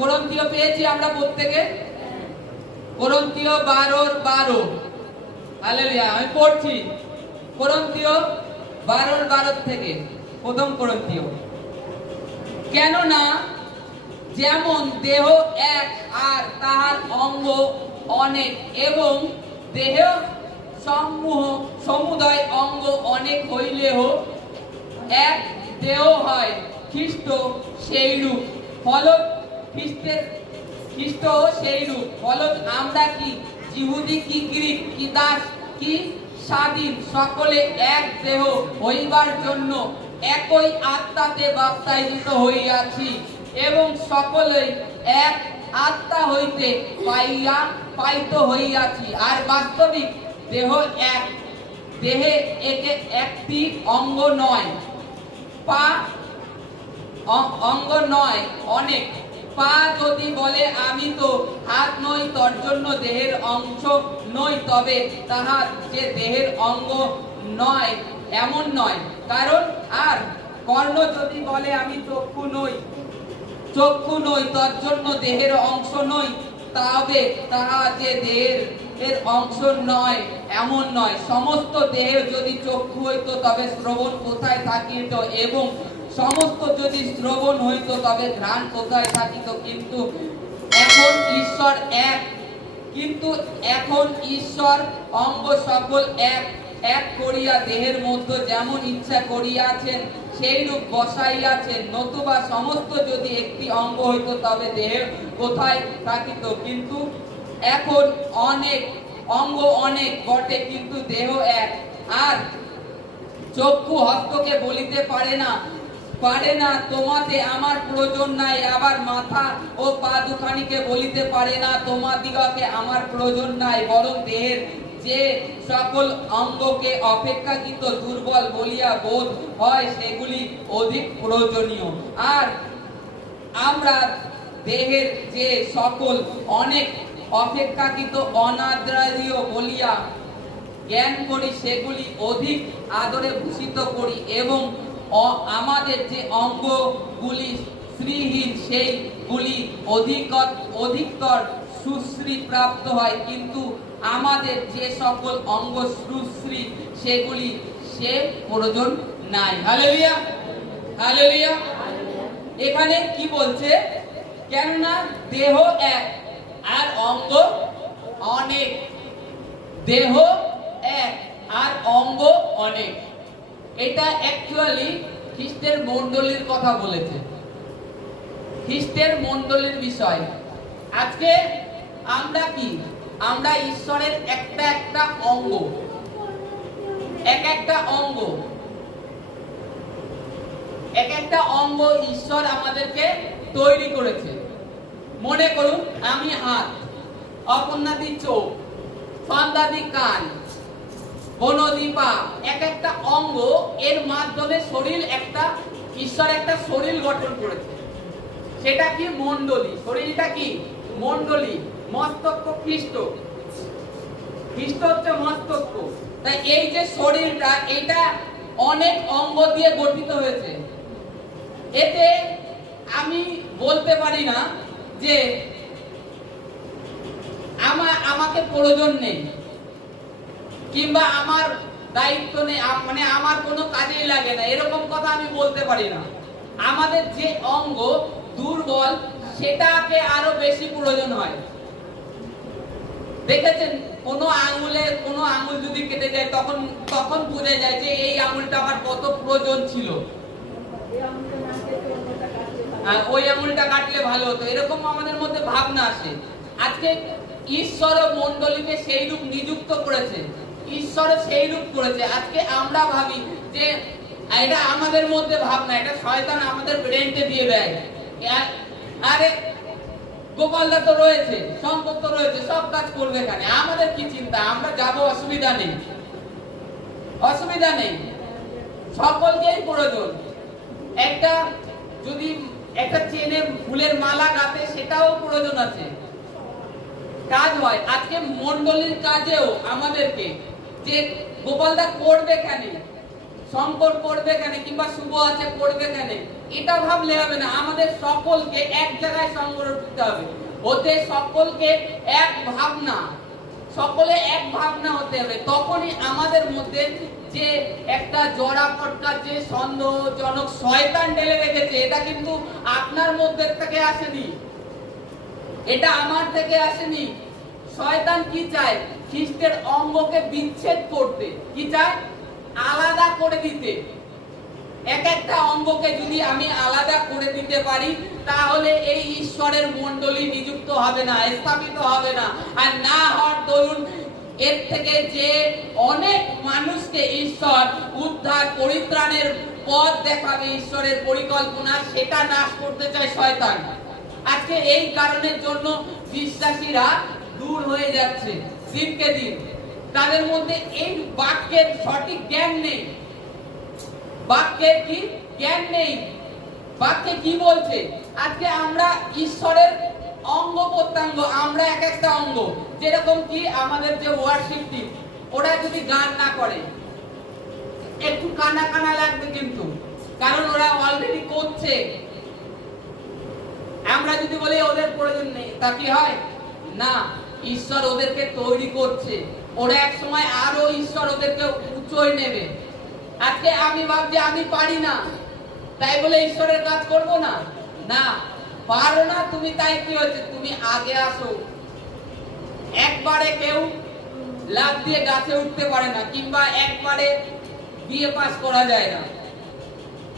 কোরিন্থীয় পেয়েছি আমরা প্রত্যেকে, কোরিন্থীয় 12:12। হালেলুয়া। আমি পড়ছি কোরিন্থীয় 12:12 থেকে, প্রথম কোরিন্থীয়। কেননা যেমন দেহ এক আর তাহার অঙ্গ অনেক, এবং দেহ সমুদয় অঙ্গ অনেক হইলেও এক দেহ হয় খ্রিস্ট সেইরূপ। ফলত খ্রিস্ট সেইরূপ। ফলত আমরা কি ইহুদি কি গ্রীক কি দাস কি স্বাধীন, সকলে এক দেহ হইবার জন্য একই আত্মাতে বাপ্তাইজিত হইয়াছি, এবং সকলেই এক আত্মা হইতে পাইত হইয়াছি। আর বাস্তবিক দেহ এক, দেহে একটি অঙ্গ নয়, অঙ্গ নয় অনেক। পা যদি বলে আমি তো হাত নই, তোর জন্য দেহের অংশ নই, তবে তাহার যে দেহের অঙ্গ নয় এমন নয়। কারণ আর কর্ণ যদি বলে আমি চক্ষু নই, তোর জন্য দেহের অংশ নই, তবে তাহা যে দেহের অংশ নয় এমন নয়। সমস্ত দেহ যদি চক্ষু হইত তবে শ্রবণ কোথায় থাকিত, এবং সমস্ত যদি শ্রবণ হইত তবে ঘ্রাণ কোথায় থাকিত। কিন্তু এখন ঈশ্বর অঙ্গ সকল এক এক করিয়া দেহের মধ্যে যেমন ইচ্ছা করিয়াছেন সেইরূপ বসাইয়াছেন। নতুবা সমস্ত যদি একটি অঙ্গ হইত তবে দেহের কোথায় থাকিত। কিন্তু এখন অঙ্গ অনেক বটে, কিন্তু দেহ এক। আর চক্ষু হস্তকে বলিতে পারে না তোমাতে আমার প্রয়োজন নাই, আবার মাথা ও পা দুখানিকে বলিতে পারে না তোমাদিগকে আমার প্রয়োজন নাই, বরং দেহের যে সকল অঙ্গকে অপেক্ষাকৃত দুর্বল বলিয়া বোধ হয় সেগুলি অধিক প্রয়োজনীয়। আর আমরা দেহের যে সকল অনেক অপেক্ষাকৃত অনাদরণীয় বলিয়া জ্ঞান করি সেগুলি অধিক আদরে ভূষিত করি, এবং আমাদের যে অঙ্গগুলি শ্রীহীন সেইগুলি অধিকতর সুশ্রী প্রাপ্ত হয়। কিন্তু আমাদের যে সকল অঙ্গ সুশ্রী সেগুলি সে প্রয়োজন নাই। Hallelujah, hallelujah. এখানে কি বলছে? কেননা দেহ এক আর অঙ্গ অনেক, দেহ এক আর অঙ্গ অনেক। এটা অ্যাকচুয়ালি খ্রিস্টের মণ্ডলীর কথা বলেছে, খ্রিস্টের মণ্ডলীর বিষয়। আজকে আমরা কি, আমরা ঈশ্বরের একটা অঙ্গ, একটা অঙ্গ ঈশ্বর আমাদেরকে তৈরি করেছে। মনে করুন আমি হাত, অপর্ণাদি চোখ, সন্ধ্যাদি কান, বনদি পা, একটা অঙ্গ। এর মাধ্যমে শরীর ঈশ্বর একটা শরীর গঠন করেছে, সেটা কি মণ্ডলী। শরীরটা কি মণ্ডলী। মস্তক খ্রিস্ট হচ্ছে মস্তক। তাই এই যে শরীরটা, এটা অনেক অঙ্গ দিয়ে গঠিত হয়েছে। এতে আমি বলতে পারি না যে আমাকে প্রয়োজন নেই, কিংবা আমার দায়িত্ব নেই, মানে আমার কোনো কাজেই লাগে না, এরকম কথা আমি বলতে পারি না। আমাদের যে অঙ্গ দুর্বল সেটাকে আরো বেশি প্রয়োজন হয়। দেখেছেন কোনো আঙুল যদি কেটে যায় তখন বোঝা যায় যে এই আঙুলটা আমার কত প্রয়োজন ছিল, ওই আঙুলটা কাটলে ভালো হতো। এরকম আমাদের মধ্যে ভাবনা আসে। আজকে ঈশ্বর মণ্ডলীকে সেই রূপ নিযুক্ত করেছে, ঈশ্বর সেই রূপ করেছে। আজকে আমরা ভাবি যে এটা আমাদের মধ্যে ভাবনা, এটা শয়তান আমাদের ব্রেনকে দিয়ে দেয়। আরে গোপালদা তো রয়েছে, সম্পদ তো রয়েছে, সব কাজ করবে এখানে, আমাদের কি চিন্তা, আমরা যাব, অসুবিধা নেই। সকলকেই প্রয়োজন। যদি একটা চেনে ফুলের মালা গাঁথে সেটাও প্রয়োজন আছে, কাজ হয়। আজকে মণ্ডলীর কাজেও আমাদেরকে যে গোপালদা করবে কেন, শঙ্কর করবে কেন কিংবা শুভ আছে করবে কেন, এটা ভাবলে হবে না। আমাদের সকলকে এক জায়গায় সংগঠিত হবে, হতে সকলকে এক ভাবনা, সকলে এক ভাবনা হতে হবে। তখনই আমাদের মধ্যে যে একটা জড়া ফটকা, যে সন্দেহজনক শয়তান ঢেলে রেখেছে, এটা কিন্তু আপনার মধ্যে থেকে আসেনি, এটা আমার থেকে আসেনি। শয়তান কি চায়? খ্রিস্টের অঙ্গকে বিচ্ছেদ করতে, কি চায়? আলাদা করে দিতে। এক একটা অঙ্গকে যদি আমি আলাদা করে দিতে পারি, তাহলে এই ঈশ্বরের মণ্ডলী নিযুক্ত হবে না, স্থাপিত হবে না। আর না হওয়ার দরুন এর থেকে যে অনেক মানুষকে ঈশ্বর উদ্ধার পরিত্রাণের পথ দেখাবে, ঈশ্বরের পরিকল্পনা, সেটা নাশ করতে চায় শয়তান। আজকে এই কারণের জন্য বিশ্বাসীরা দূর হয়ে যাচ্ছে দিনকে দিন। তাদের মধ্যে এই বাক্যের সঠিক জ্ঞান নেই, বাক্যের কি জ্ঞান নেই, বাক্যে কি বলছে। আজকে আমরা ঈশ্বরের অঙ্গ প্রত্যঙ্গ, আমরা এক একটা অঙ্গ। যেরকম কি আমাদের যে ওয়ার্শিপ টিম, ওরা যদি গান না করে একটু কানা কানা লাগবে, কিন্তু কারণ ওরা অলরেডি করছে। আমরা যদি বলি ওদের প্রয়োজন নেই, তা কি হয়? না, ঈশ্বর ওদেরকে তৈরি করছে, ওরা এক সময় আরো ঈশ্বর ওদেরকে উঁচুই নেবে। আজকে আমি ভাবছি আমি পারি না, তাই বলে ঈশ্বরের কাজ করব না? না, পারো না তুমি, তাই কি হচ্ছে? তুমি আগে আসো। একবারে কেউ লাফ দিয়ে গাছে উঠতে পারে না, কিংবা একবারে বিএ পাস করা যায় না।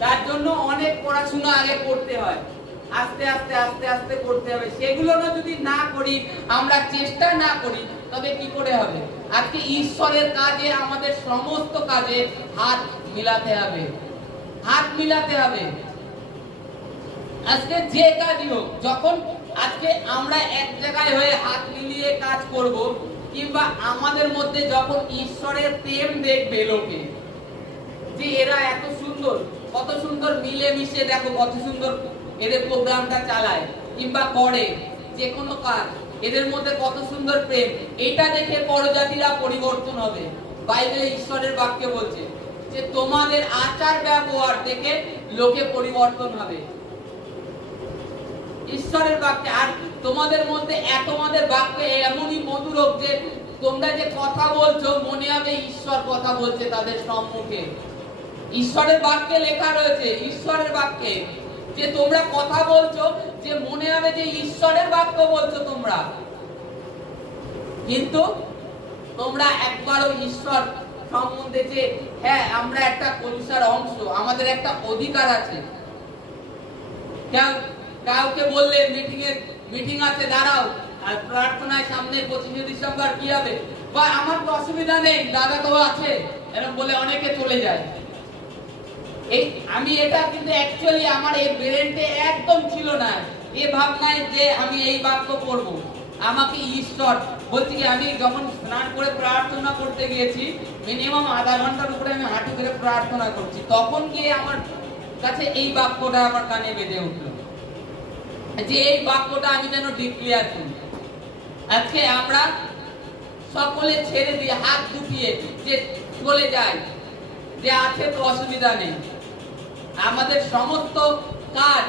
তার জন্য অনেক পড়াশোনা আগে করতে হয়, আস্তে আস্তে আস্তে আস্তে করতে হবে। সেগুলো যদি না করি, আমরা চেষ্টা না করি, তবে কি করে হবে? আজকে ঈশ্বরের কাজে, আমাদের সমস্ত কাজে হাত মিলাতে হবে, হাত মিলাতে হবে। আজকে যে কাজই হোক, যখন আজকে আমরা এক জায়গায় হয়ে হাত মিলিয়ে কাজ করব, কিংবা আমাদের মধ্যে যখন ঈশ্বরের প্রেম দেখবে লোকে, যে এরা এত সুন্দর, কত সুন্দর মিলে মিশে, দেখো কত সুন্দর এদের প্রোগ্রামটা চালায় কিংবা করে যে কোনো কাজ, এদের মধ্যে কত সুন্দর প্রেম, এটা দেখে পরজাতিরা পরিবর্তন হবে। বাইবেলে ঈশ্বরের বাক্য বলছে যে তোমাদের আচার ব্যবহার দেখে লোকে পরিবর্তন হবে। ঈশ্বরের বাক্যে। আর তোমাদের মধ্যে তোমাদের বাক্যে এমনই মধুর হোক যে তোমরা যে কথা বলছো, মনে হবে ঈশ্বর কথা বলছে তাদের সম্মুখে। ঈশ্বরের বাক্যে লেখা রয়েছে, ঈশ্বরের বাক্যে, যে তোমরা কথা বলছো, যে মনে হবে যে ঈশ্বরের বাক্য বলছো তোমরা, কিন্তু তোমরা একবারও ঈশ্বর সম্বন্ধে যে হ্যাঁ আমরা একটা কলিসার অংশ, আমাদের একটা অধিকার আছে। কাউকে বললে মিটিং আছে, দাঁড়াও, আর প্রার্থনায় সামনে 25 ডিসেম্বর কি হবে, বা আমার তো অসুবিধা নেই, দাদা তো আছে, এরকম বলে অনেকে চলে যায়। আমি এটা কিন্তু অ্যাকচুয়ালি আমার এই ব্রেনতে একদম ছিল না, এই ভাবনায় যে আমি এই বাক্য করব। আমাকে ঈশ্বর বলছি কি, আমি যখন স্নান করে প্রার্থনা করতে গিয়েছি, মিনিমাম আধা ঘন্টার উপরে আমি হাঁটু করে প্রার্থনা করছি, তখন গিয়ে আমার কাছে এই বাক্যটা আমার কানে বেজে উঠলো, যে এই বাক্যটা আমি যেন ডিক্লেয়ার করি। আজকে আমরা সকলে ছেড়ে দিয়ে হাত দুটিয়ে যে চলে যায়, যে আছে তো অসুবিধা নেই, আমাদের সমস্ত কাজ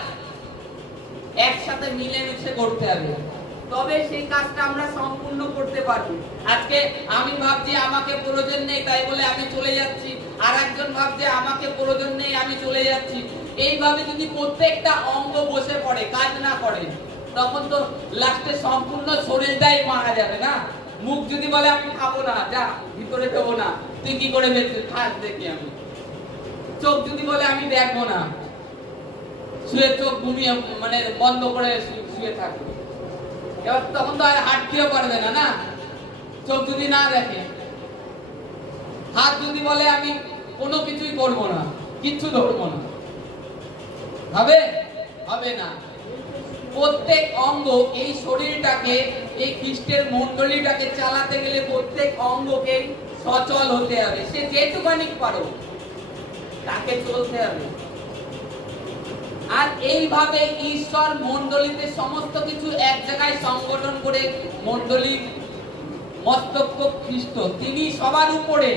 একসাথে মিলেমিশে করতে হবে, তবে সেই কাজটা আমরা সম্পূর্ণ করতে পারবো। আজকে আমি ভাবছি আমাকে প্রয়োজন নেই, তাই বলে আমি চলে যাচ্ছি, আর একজন ভাবছে আমাকে প্রয়োজন নেই, আমি চলে যাচ্ছি। এইভাবে যদি প্রত্যেকটা অঙ্গ বসে পড়ে, কাজ না করে, তখন তো লাস্টে সম্পূর্ণ শরীরটাই মারা যাবে না। মুখ যদি বলে আমি খাবো না, যা ভিতরে দেবো না, তুই কি করে বেঁচে থাক দেখি আমি। চোখ যদি বলে আমি দেখবো না, শুয়ে চোখ ঘুমিয়ে মানে বন্ধ করে শুয়ে থাকবো, এবার তখন তো আর হাঁটতেও পারবে না, না চোখ যদি না দেখে। হাত যদি বলে আমি কোনো কিছুই করবো না, কিচ্ছু ধরবো না, হবে না। প্রত্যেক অঙ্গ, এই শরীরটাকে, এই খ্রিস্টের মণ্ডলীটাকে চালাতে গেলে প্রত্যেক অঙ্গকে সচল হতে হবে। সে যেটুকানি পারো তাকে চলতে হবে। আর এইভাবে ঈশ্বর মণ্ডলীতে সমস্ত কিছু এক জায়গায় সংগঠন করে, মণ্ডলীর মস্তক খ্রিস্ট, তিনি সবার উপরে।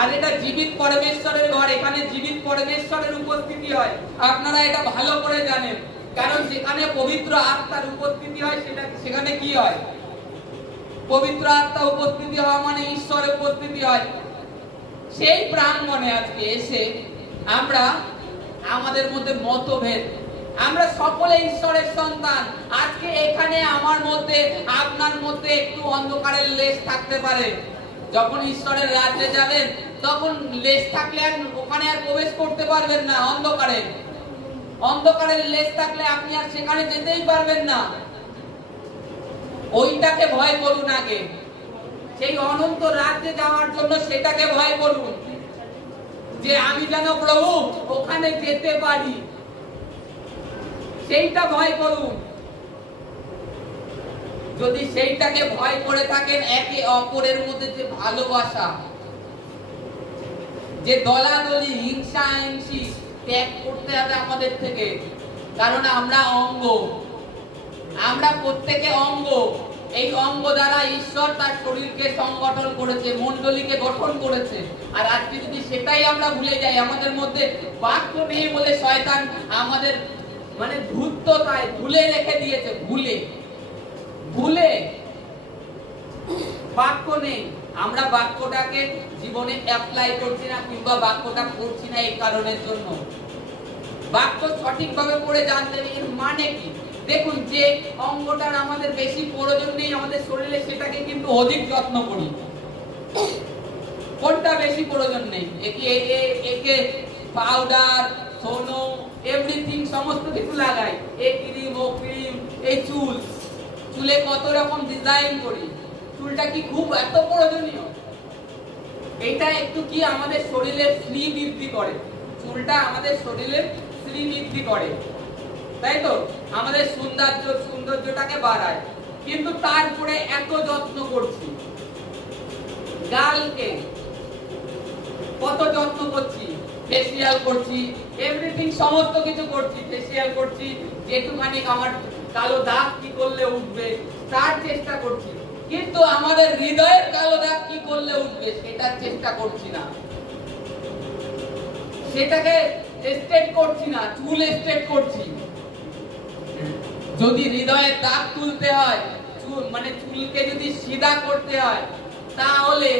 আর এটা জীবিত পরমেশ্বরের ঘর, এখানে জীবিত পরমেশ্বরের উপস্থিতি হয়। আপনারা এটা ভালো করে জানেন, কারণ যেখানে পবিত্র আত্মার উপস্থিতি হয় সেখানে কি হয়? পবিত্র আত্মা উপস্থিতি হওয়া মানে ঈশ্বরের উপস্থিতি হয়। সেই প্রাঙ্গণে আজকে এসে আমরা আমাদের মধ্যে মতভেদ, আমরা সকলে ঈশ্বরের সন্তান। আজকে এখানে আমার মধ্যে আপনার মধ্যে একটু অন্ধকারের লেশ থাকতে পারে। যখন ঈশ্বরের রাজ্যে যাবেন তখন লেশ থাকলে আর ওখানে আর প্রবেশ করতে পারবেন না। অন্ধকারের লেশ থাকলে আপনি আর সেখানে যেতেই পারবেন না। ওইটাকে ভয় করুন আগে, সেই অনন্ত রাজ্যে যাওয়ার জন্য সেটাকে ভয় করুন, যে আমি যেন প্রভু ওখানে যেতে পারি, সেইটা ভয় করুন। যদি সেইটাকে ভয় করে থাকেন, একে অপরের মধ্যে যে ভালোবাসা, যে দলাদলি, হিংসা হিংসি ত্যাগ করতে হবে আমাদের থেকে। কারণ আমরা অঙ্গ, আমরা প্রত্যেকে অঙ্গ। এই অঙ্গ দ্বারা ঈশ্বর তার শরীরকে সংগঠন করেছে, মণ্ডলীকে গঠন করেছে। আর আজকে যদি সেটাই আমরা ভুলে যাই, আমাদের মধ্যে বাক্য নেই বলে শয়তান আমাদের মানে ধূর্ততায় ভুলে রেখে দিয়েছে। ভুলে বাক্য নেই, আমরা বাক্যটাকে জীবনে অ্যাপ্লাই করছি না, কিংবা বাক্যটা পড়ছি না এই কারণের জন্য। বাক্য সঠিকভাবে পড়ে জানতে এর মানে কি। দেখুন, যে অঙ্গটার আমাদের বেশি প্রয়োজন নেই আমাদের শরীরে, সেটাকে কিন্তু অধিক যত্ন করি। কোনটা বেশি প্রয়োজন নেই, একে পাউডার, সোনো, এভরিথিং সমস্ত কিছু লাগাই। এই ক্রিম, ও ক্রিম, এই চুলে কত রকম ডিজাইন করি। চুলটা কি খুব এত প্রয়োজনীয়? এটা একটু কি আমাদের শরীরের শ্রী বৃদ্ধি করে, চুলটা আমাদের শরীরের শ্রী বৃদ্ধি করে, তাই তো? আমাদের সৌন্দর্যটাকে বাড়ায়। কিন্তু তারপরে এত যত্ন করছি, গালকে কত যত্ন করছি, ফেসিয়াল করছি, এভরিথিং সমস্ত কিছু করছি, ফেসিয়াল করছি, যেটুখানি আমার কালো দাগ কি করলে উঠবে তার চেষ্টা করছি। কিন্তু আমাদের হৃদয়ের কালো দাগ কি করলে উঠবে সেটার চেষ্টা করছি না, সেটাকে স্ট্রেট করছি না, চুল স্ট্রেট করছি। যদি হৃদয়ের দাগ তুলতে হয়, চুলকে যদি সিধা করতে হয়, তাহলে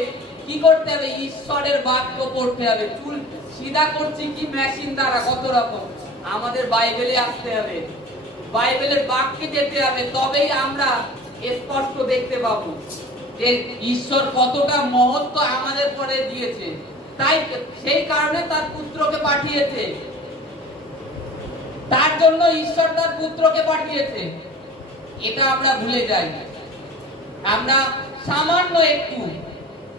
কি করতে হবে? ঈশ্বরের বাক্য পড়তে হবে। চুল সিধা করছি কি মেশিন দ্বারা? কত রকম। আমাদের বাইবেলে আসতে হবে, বাইবেলের বাক্যে যেতে হবে, তবেই আমরা স্পষ্ট দেখতে পাবো যে ঈশ্বর কতটা মহত্ব আমাদের পরে দিয়েছে। তাই সেই কারণে তার পুত্রকে পাঠিয়েছে, তার জন্য ঈশ্বর তার পুত্রকে পাঠিয়েছে। এটা আমরা ভুলে যাই। আমরা সামান্য একটু,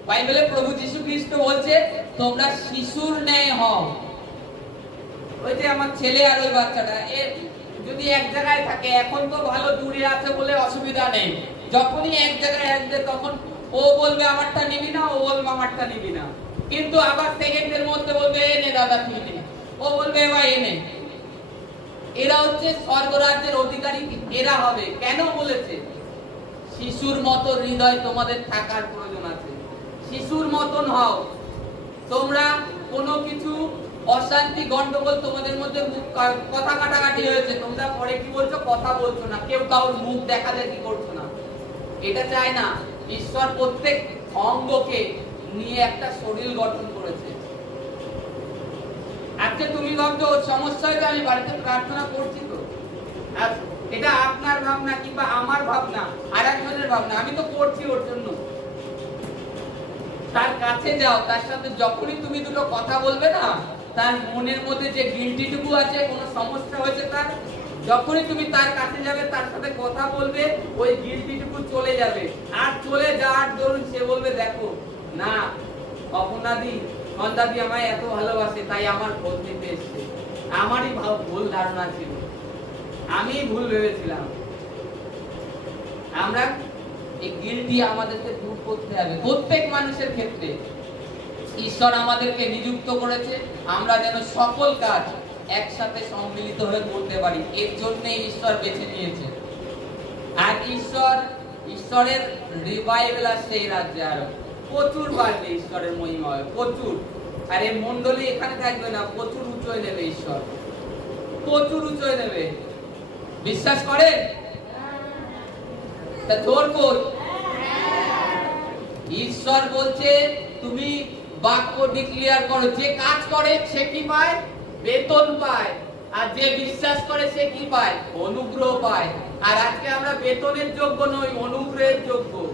বাইবেলে প্রভু যীশু খ্রিস্ট বলছে তোমরা শিশুর ন্যায় হও। ওই যে আমার ছেলে আর ওই বাচ্চাটা, যদি এক জায়গায় থাকে, এখন তো ভালো দূরে আছে বলে অসুবিধা নেই, যখনই এক জায়গায় আসবে তখন ও বলবে আমারটা নিবি না, ও বলবে আমারটা নিবি না, কিন্তু আবার সেকেন্ডের মধ্যে বলবে এনে দাদা তুই নে, ও বলবে এবার এনে। এরা হচ্ছে স্বর্গরাজ্যের অধিকারী, এরা হবে। কেন বলেছে? শিশুর মতো হৃদয় তোমাদের থাকার প্রয়োজন আছে, শিশুর মতন হও তোমরা। কোনো কিছু অশান্তি, গন্ডগোল তোমাদের মধ্যে, কথা কাটাকাটি হয়েছে, তোমরা পরে কি বলছো? কথা বলছো না, কেউ কারোর মুখ দেখা দেখি করছো না। এটা চায় না। ঈশ্বর প্রত্যেক অঙ্গকে নিয়ে একটা শরীর গঠন করেছে। আজকে তুমি ভাবছো সমস্যা হয়েছে, আমি বাড়িতে প্রার্থনা করছি তো, এটা আপনার ভাবনা কিংবা আমার ভাবনা, আর একজনের ভাবনা, আমি তো করছি ওর জন্য। তার কাছে যাও, তার সাথে যখনই তুমি দুটো কথা বলবে না, তার মনের মধ্যে যে গিল্টিটুকু আছে, কোনো সমস্যা হয়েছে তার, যখনই তুমি তার কাছে যাবে, তার সাথে কথা বলবে, ওই গিল্টিটুকু চলে যাবে। আর চলে যাওয়ার দরুন সে বলবে দেখো না, অপনাদি সন্ধ্যাদি আমায় এত ভালোবাসে, তাই আমার খোঁজ নিতে এসছে। আমারই ভুল ধারণা ছিল, আমি ভুল ভেবেছিলাম। আমরা এই গিল্টি আমাদেরকে দূর করতে হবে প্রত্যেক মানুষের ক্ষেত্রে। ঈশ্বর আমাদেরকে নিযুক্ত করেছে আমরা যেন সকল কাজ একসাথে সম্মিলিত হয়ে করতে পারি, এর জন্য ঈশ্বর বেছে নিয়েছে। আর ঈশ্বরের রিভাইভাল আসছে এই রাজ্যে। আরো প্রচুর বাড়বে ঈশ্বরের মহিমা হবে, প্রচুর। আর এই মণ্ডলী এখানে থাকবে না, প্রচুর উঁচু হয়ে নেবে ঈশ্বর, প্রচুর উঁচু হয়ে নেবে। বিশ্বাস করেন? তা জোর বল। ঈশ্বর বলছে তুমি বাক্য ডিক্লেয়ার করো, যে কাজ করে সে কি পায়? বেতন পায়। আর যে বিশ্বাস করে সে কি পায়? অনুগ্রহ পায়। আর আজকে আমরা বেতনের যোগ্য নই, অনুগ্রহের যোগ্য।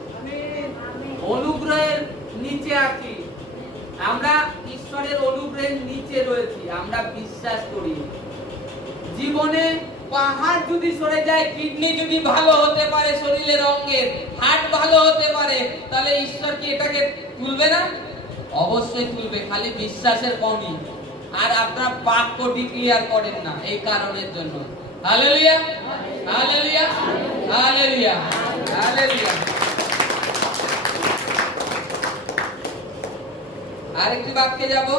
অনুগ্রহের নিচে আছি আমরা, ঈশ্বরের অনুগ্রহের নিচে রয়েছি। আমরা বিশ্বাস করি জীবনে পাহাড় যদি সরে যায়, কিডনি যদি ভালো হতে পারে, শরীরের অঙ্গের হার্ট ভালো হতে পারে, তাহলে ঈশ্বর কি এটাকে তুলবে না? অবশ্যই তুলবে, খালি বিশ্বাসের কমই। আর আপনারা বাক্য ডিক্লেয়ার করেন না, এই কারণের জন্য। Hallelujah, hallelujah, hallelujah, hallelujah. আরেকটি বাক্যে যাব।